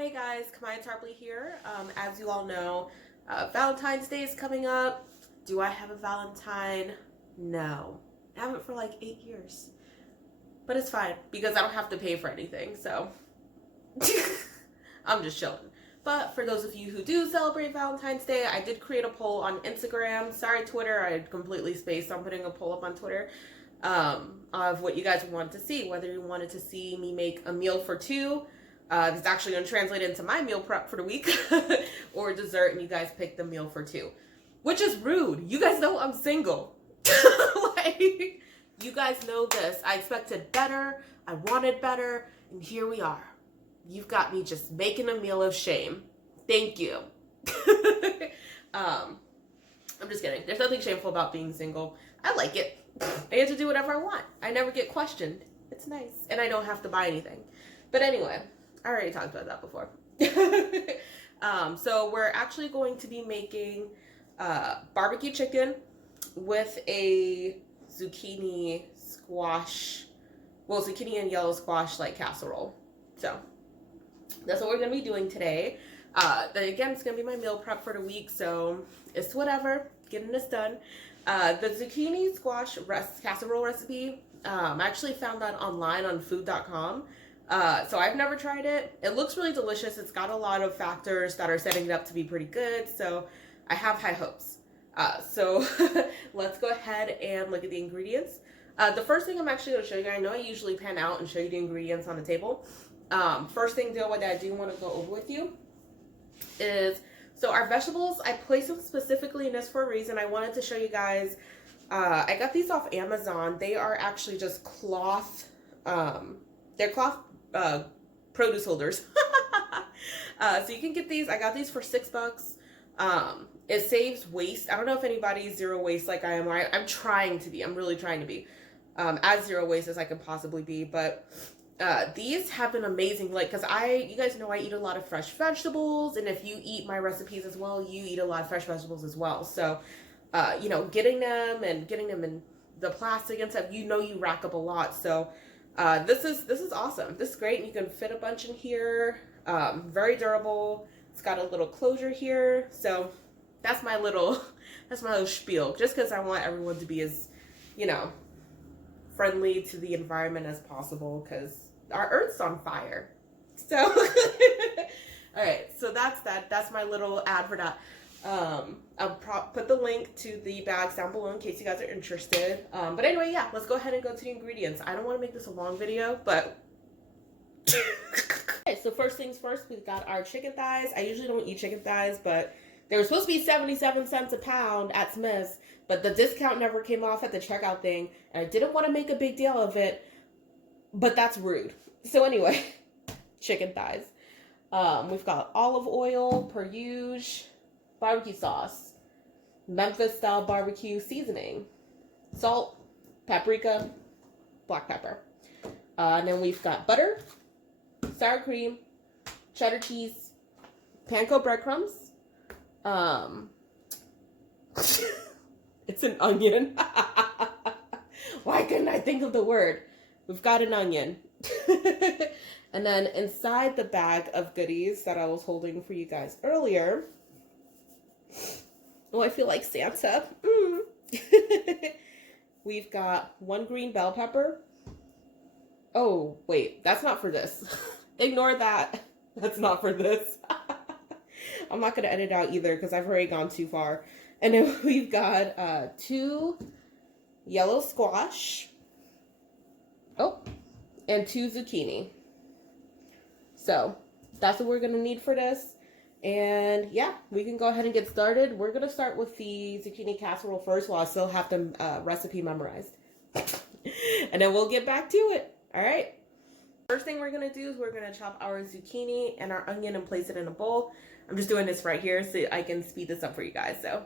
Hey guys, Kamaya Tarpley here. As you all know, Valentine's Day is coming up. Do I have a Valentine? No. I haven't for like 8 years. But it's fine because I don't have to pay for anything, so I'm just chilling. But for those of you who do celebrate Valentine's Day, I did create a poll on Instagram. Sorry, Twitter, I completely spaced on putting a poll up on Twitter of what you guys wanted to see. Whether you wanted to see me make a meal for two, that's actually going to translate into my meal prep for the week, or dessert, and you guys picked the meal for two. Which is rude. You guys know I'm single. Like, you guys know this. I expected better. I wanted better. And here we are. You've got me just making a meal of shame. Thank you. I'm just kidding. There's nothing shameful about being single. I like it. I get to do whatever I want. I never get questioned. It's nice. And I don't have to buy anything. But anyway, I already talked about that before. So we're actually going to be making barbecue chicken with a zucchini and yellow squash like casserole. So that's what we're going to be doing today. Again, it's going to be my meal prep for the week, so it's whatever, getting this done. The zucchini squash casserole recipe, I actually found that online on food.com. So I've never tried it. It looks really delicious. It's got a lot of factors that are setting it up to be pretty good, so I have high hopes. So let's go ahead and look at the ingredients. The first thing I'm actually going to show you, I know I usually pan out and show you the ingredients on the table. First thing though, what I do want to go over with you is, so our vegetables, I placed them specifically in this for a reason. I wanted to show you guys, I got these off Amazon. They are actually just cloth, they're cloth produce holders. So you can get these. I got these for $6. It saves waste. I don't know if anybody's zero waste like I am. I'm trying to be. I'm really trying to be as zero waste as I can possibly be. But these have been amazing. Like, because you guys know I eat a lot of fresh vegetables, and if you eat my recipes as well, you eat a lot of fresh vegetables as well. So, you know, getting them in the plastic and stuff, you know, you rack up a lot. So this is awesome. This is great. And you can fit a bunch in here. Very durable. It's got a little closure here. So that's my little spiel. Just because I want everyone to be as, you know, friendly to the environment as possible, because our Earth's on fire. So, all right. So that's my little ad for that. I'll put the link to the bags down below in case you guys are interested. But anyway, yeah, let's go ahead and go to the ingredients. I don't want to make this a long video, but okay, so first things first, we've got our chicken thighs. I usually don't eat chicken thighs, but they were supposed to be 77 cents a pound at Smith's, but the discount never came off at the checkout thing, and I didn't want to make a big deal of it, but that's rude. So anyway, chicken thighs. We've got olive oil, per usual, barbecue sauce, Memphis-Style barbecue seasoning, salt, paprika, black pepper. And then we've got butter, sour cream, cheddar cheese, panko breadcrumbs. It's an onion. Why couldn't I think of the word? We've got an onion. And then inside the bag of goodies that I was holding for you guys earlier, oh, I feel like Santa. We've got 1 green bell pepper. Oh, wait, that's not for this. Ignore that. That's not for this. I'm not going to edit out either because I've already gone too far. And then we've got 2 yellow squash. Oh, and 2 zucchini. So that's what we're going to need for this. And yeah, we can go ahead and get started. We're going to start with the zucchini casserole first while I still have the recipe memorized. And then we'll get back to it. All right. First thing we're going to do is we're going to chop our zucchini and our onion and place it in a bowl. I'm just doing this right here so I can speed this up for you guys. So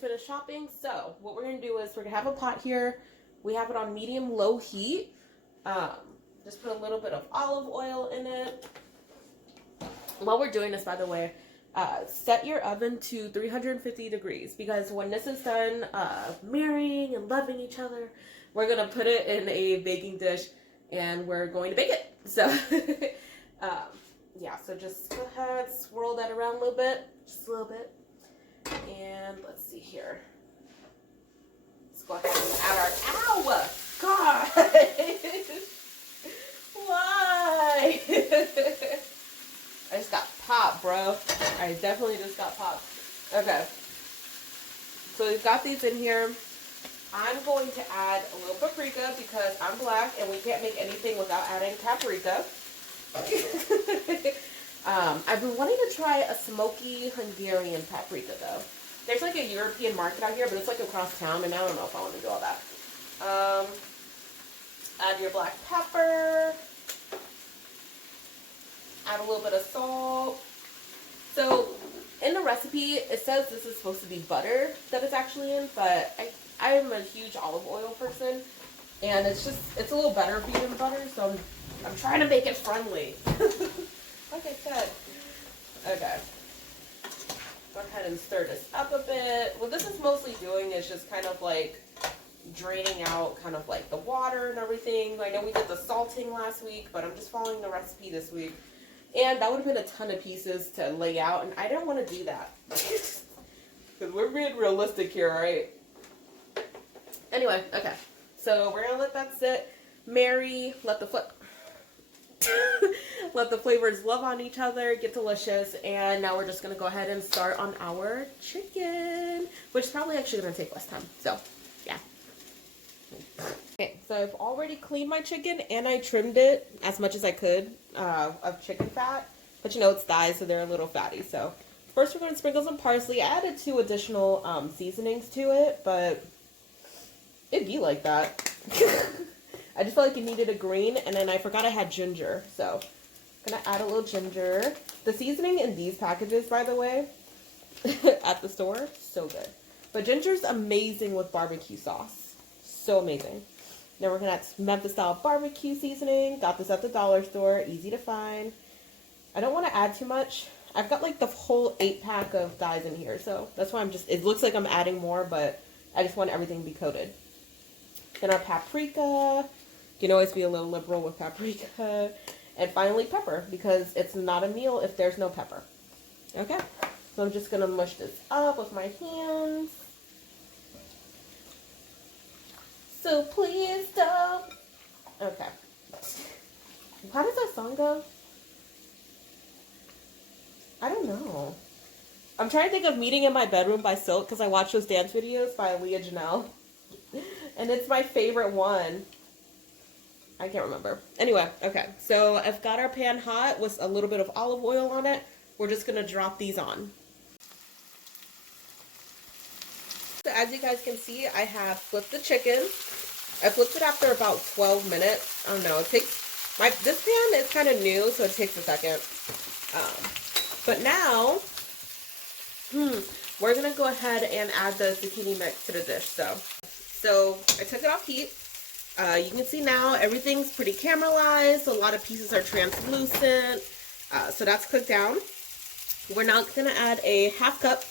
just finished shopping. So what we're gonna do is we're gonna have a pot here. We have it on medium-low heat. Just put a little bit of olive oil in it. While we're doing this, by the way, set your oven to 350 degrees because when this is done marrying and loving each other, we're going to put it in a baking dish and we're going to bake it. So, yeah, so just go ahead, swirl that around a little bit, just a little bit. And let's see here. Let's go ahead and add our, ow, God, why? I just got popped, bro. I definitely just got popped. Okay. So we've got these in here. I'm going to add a little paprika because I'm black and we can't make anything without adding paprika. I've been wanting to try a smoky Hungarian paprika though. There's like a European market out here, but it's like across town and I don't know if I want to do all that. Add your black pepper. Add a little bit of salt. So in the recipe, it says this is supposed to be butter that it's actually in, but I am a huge olive oil person, and it's a little better for you than butter, so I'm trying to make it friendly. Like I said. Okay. Go ahead and stir this up a bit. What this is mostly doing is just kind of like draining out kind of like the water and everything. I know we did the salting last week, but I'm just following the recipe this week. And that would have been a ton of pieces to lay out, and I didn't want to do that. Because we're being realistic here, right? Anyway, okay. So we're going to let that sit, marry, let the flavors love on each other, get delicious, and now we're just going to go ahead and start on our chicken, which is probably actually going to take less time. So, yeah. Okay, so I've already cleaned my chicken and I trimmed it as much as I could of chicken fat, but you know it's thighs, so they're a little fatty. So first we're going to sprinkle some parsley. I added 2 additional seasonings to it, but it'd be like that. I just felt like it needed a green, and then I forgot I had ginger, so I'm going to add a little ginger. The seasoning in these packages, by the way, at the store, so good. But ginger's amazing with barbecue sauce. So amazing. Then we're going to add Memphis-Style barbecue seasoning. Got this at the dollar store. Easy to find. I don't want to add too much. I've got like the whole 8-pack of dyes in here. So that's why it looks like I'm adding more, but I just want everything to be coated. Then our paprika. You can always be a little liberal with paprika. And finally pepper, because it's not a meal if there's no pepper. Okay. So I'm just going to mush this up with my hands. So please don't. Okay. How does that song go? I don't know. I'm trying to think of Meeting in My Bedroom by Silk because I watch those dance videos by Leah Janelle. And it's my favorite one. I can't remember. Anyway, okay. So I've got our pan hot with a little bit of olive oil on it. We're just going to drop these on. So as you guys can see, I have flipped the chicken. I flipped it after about 12 minutes. I don't know. It takes this pan is kind of new, so it takes a second. But now, we're gonna go ahead and add the zucchini mix to the dish. So I took it off heat. You can see now everything's pretty caramelized. A lot of pieces are translucent. So that's cooked down. We're now gonna add a 1/2 cup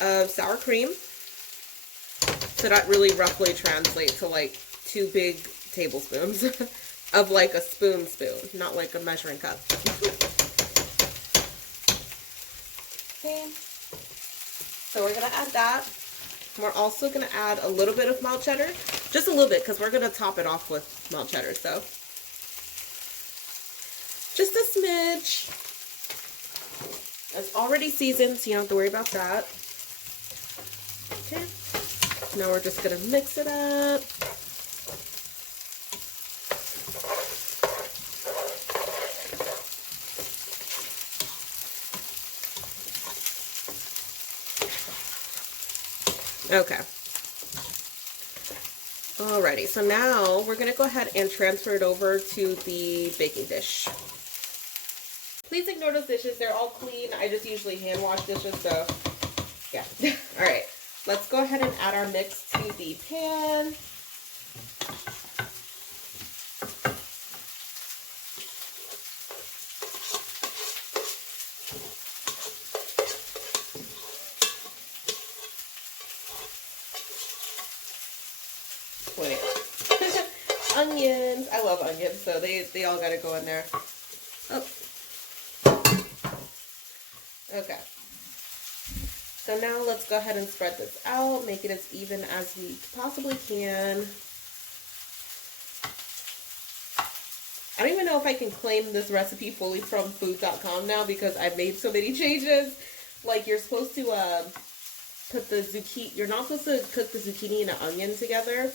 of sour cream. So that really roughly translates to like 2 big tablespoons of like a spoon, not like a measuring cup. Okay. So we're going to add that. We're also going to add a little bit of malt cheddar. Just a little bit because we're going to top it off with malt cheddar. So just a smidge. It's already seasoned, so you don't have to worry about that. Okay. Now we're just going to mix it up. Okay. Alrighty, so now we're going to go ahead and transfer it over to the baking dish. Please ignore those dishes. They're all clean. I just usually hand wash dishes, so yeah. Alright. let's go ahead and add our mix to the pan. Wait. Onions. I love onions, so they all gotta go in there. Oh. Okay. So now let's go ahead and spread this out, make it as even as we possibly can. I don't even know if I can claim this recipe fully from food.com now because I've made so many changes. Like, you're supposed to put the zucchini, you're not supposed to cook the zucchini and the onion together,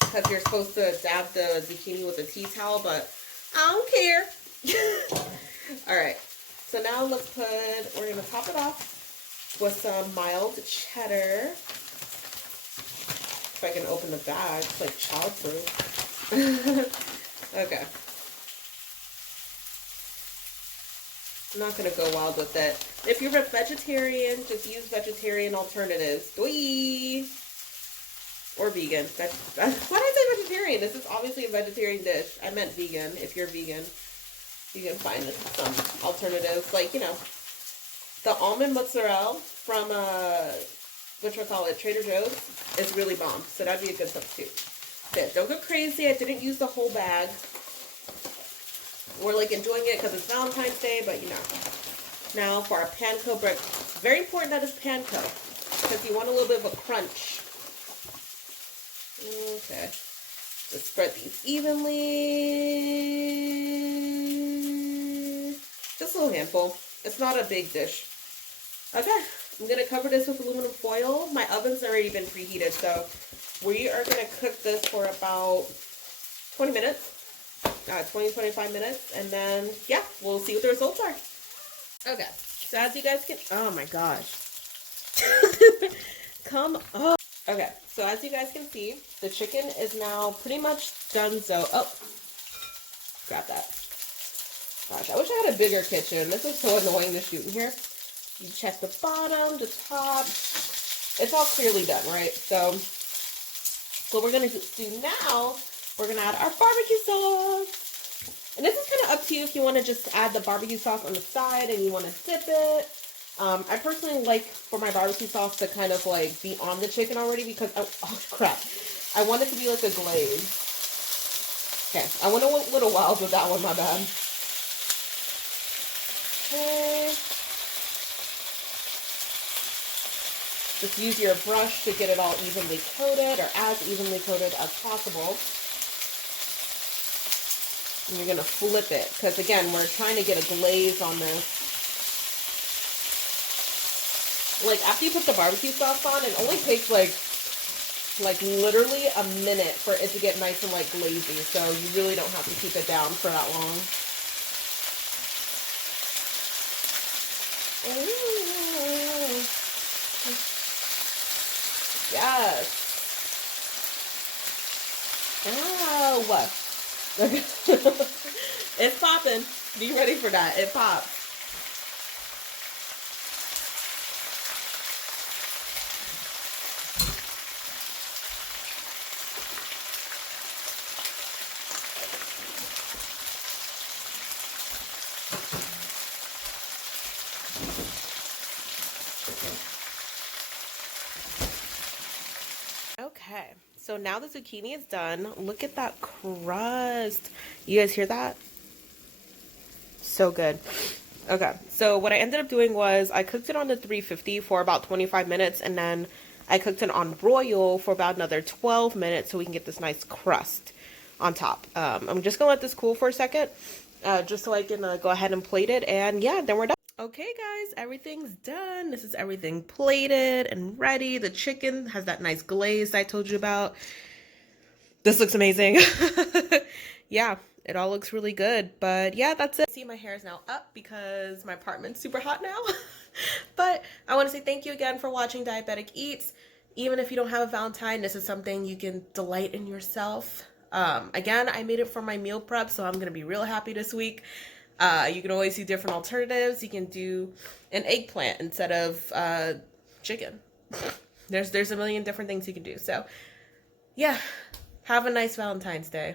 because you're supposed to dab the zucchini with a tea towel, but I don't care. Alright, so now we're going to top it off with some mild cheddar. If I can open the bag, it's like childproof. Okay. I'm not going to go wild with it. If you're a vegetarian, just use vegetarian alternatives. Doi! Or vegan. Why did I say vegetarian? This is obviously a vegetarian dish. I meant vegan. If you're vegan, you can find some alternatives. Like, you know, the almond mozzarella from, Trader Joe's is really bomb. So that'd be a good substitute. Okay, don't go crazy. I didn't use the whole bag. We're like enjoying it because it's Valentine's Day, but you know. Now for our panko bread. Very important that it's panko because you want a little bit of a crunch. Okay. Just spread these evenly. Just a little handful. It's not a big dish. Okay. I'm going to cover this with aluminum foil. My oven's already been preheated, so we are going to cook this for about 20 minutes. 20-25 minutes, and then, yeah, we'll see what the results are. Okay, so as you guys can, oh my gosh. Come on. Okay, so as you guys can see, the chicken is now pretty much done. So, oh, grab that. Gosh, I wish I had a bigger kitchen. This is so annoying to shoot in here. You check the bottom, the top. It's all clearly done, right? So, what we're going to do now, we're going to add our barbecue sauce. And this is kind of up to you if you want to just add the barbecue sauce on the side and you want to dip it. I personally like for my barbecue sauce to kind of like be on the chicken already because, oh crap, I want it to be like a glaze. Okay, I went a little wild with that one, my bad. Okay. Just use your brush to get it all evenly coated or as evenly coated as possible. And you're going to flip it because, again, we're trying to get a glaze on this. Like, after you put the barbecue sauce on, it only takes, like literally a minute for it to get nice and, like, glazy. So you really don't have to keep it down for that long. Ooh. Yes. Ow. It's popping. Be ready for that. It pops. Okay, so now the zucchini is done. Look at that crust. You guys hear that? So good. Okay, so what I ended up doing was I cooked it on the 350 for about 25 minutes, and then I cooked it on broil for about another 12 minutes so we can get this nice crust on top. I'm just gonna let this cool for a second, just so I can go ahead and plate it, and yeah, then we're done. Okay guys, everything's done. This is everything plated and ready. The chicken has that nice glaze I told you about. This looks amazing. Yeah, it all looks really good. But yeah, that's it. See, my hair is now up because my apartment's super hot now. But I want to say thank you again for watching Diabetic Eats. Even if you don't have a Valentine, this is something you can delight in yourself. Again, I made it for my meal prep, so I'm going to be real happy this week. You can always do different alternatives. You can do an eggplant instead of chicken. There's a million different things you can do. So, yeah, have a nice Valentine's Day.